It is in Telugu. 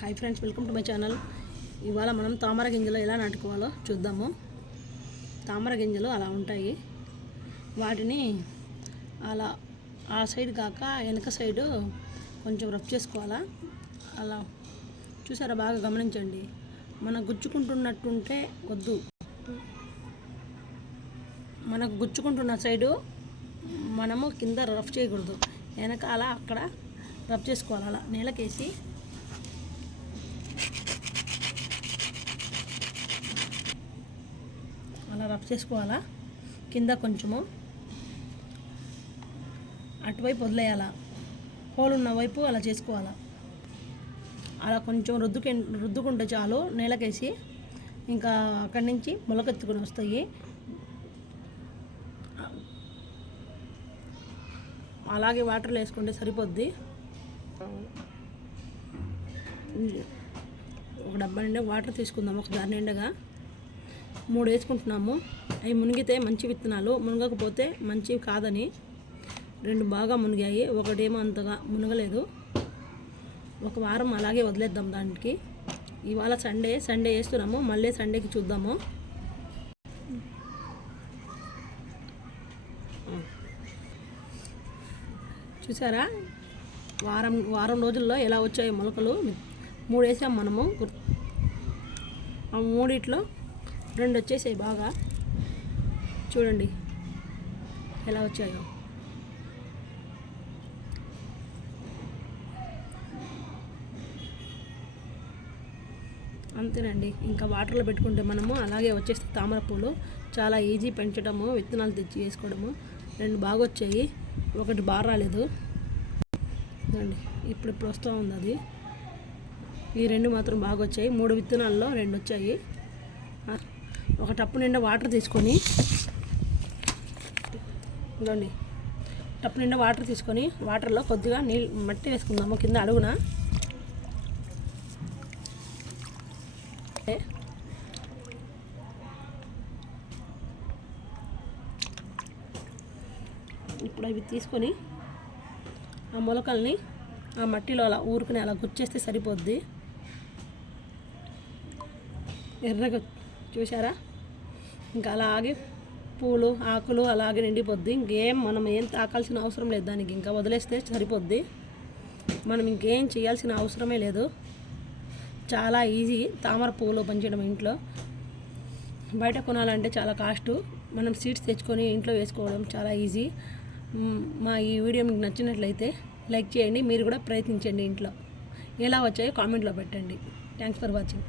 Hi friends, welcome to my channel. ఇవాళ మనం తామర గింజలు ఎలా నాటుకోవాలో చూద్దాము. తామర గింజలు అలా ఉంటాయి. వాటిని అలా ఆ సైడ్ కాక వెనక సైడు కొంచెం రఫ్ చేసుకోవాలా. అలా చూసారా, బాగా గమనించండి. మనకు గుచ్చుకుంటున్నట్టుంటే వద్దు. మనకు గుచ్చుకుంటున్న సైడు మనము కింద రఫ్ చేయకూడదు. వెనక అలా అక్కడ రఫ్ చేసుకోవాలి. అలా నేలకేసి అలా రఫ్ చేసుకోవాలా. కింద కొంచెము అటువైపు వదిలేయాలా, హోల్ ఉన్న వైపు అలా చేసుకోవాలా. అలా కొంచెం రుద్దుకుంటే చాలు నేలకేసి. ఇంకా అక్కడి నుంచి మొలకెత్తుకుని వస్తాయి. అలాగే వాటర్లో వేసుకుంటే సరిపోద్ది. ఒక డబ్బా నిండా వాటర్ తీసుకుందాం. ఒక దాని నిండగా 3 వేసుకుంటున్నాము. అవి మునిగితే మంచి విత్తనాలు, మునగకపోతే మంచివి కాదని. 2 బాగా మునిగాయి, ఒకటేమో అంతగా మునగలేదు. ఒక వారం అలాగే వదిలేద్దాం దానికి. ఇవాళ సండే వేస్తున్నాము, మళ్ళీ సండేకి చూద్దాము. చూసారా, వారం రోజుల్లో ఎలా వచ్చాయి మొలకలు. 3 వేసాం మనము. ఆ 3 2 వచ్చేసాయి. బాగా చూడండి ఎలా వచ్చాయో. అంతేనండి. ఇంకా వాటర్లో పెట్టుకుంటే మనము అలాగే వచ్చేస్తే తామర పూలు చాలా ఈజీ పెంచడము, విత్తనాలు తెచ్చి వేసుకోవడము. 2 బాగా వచ్చాయి, ఒకటి బాగా రాలేదు. అండి ఇప్పుడు వస్తూ ఉంది అది. ఈ 2 మాత్రం బాగా వచ్చాయి. 3 విత్తనాల్లో 2 వచ్చాయి. ఒక టప్పు నిండా వాటర్ తీసుకొని ఇదండి, టప్పు నిండా వాటర్ తీసుకొని వాటర్లో కొద్దిగా మట్టి వేసుకుందాము కింద అడుగున. ఇప్పుడు అవి తీసుకొని ఆ మొలకల్ని ఆ మట్టిలో అలా ఊరుకుని అలా గుచ్చేస్తే సరిపోద్ది. ఎర్రగా చూసారా, ఇంకా అలాగే పూలు ఆకులు అలాగే నిండిపోద్ది. మనం ఏం తాకాల్సిన అవసరం లేదు దానికి. ఇంకా వదిలేస్తే సరిపోద్ది. మనం ఇంకేం చేయాల్సిన అవసరమే లేదు. చాలా ఈజీ తామర పువ్వులు పెంచడం ఇంట్లో. బయట కొనాలంటే చాలా కాస్టు. మనం సీడ్స్ తెచ్చుకొని ఇంట్లో వేసుకోవడం చాలా ఈజీ. మా ఈ వీడియో మీకు నచ్చినట్లయితే లైక్ చేయండి. మీరు కూడా ప్రయత్నించండి. ఇంట్లో ఎలా వచ్చాయో కామెంట్లో పెట్టండి. Thanks for watching.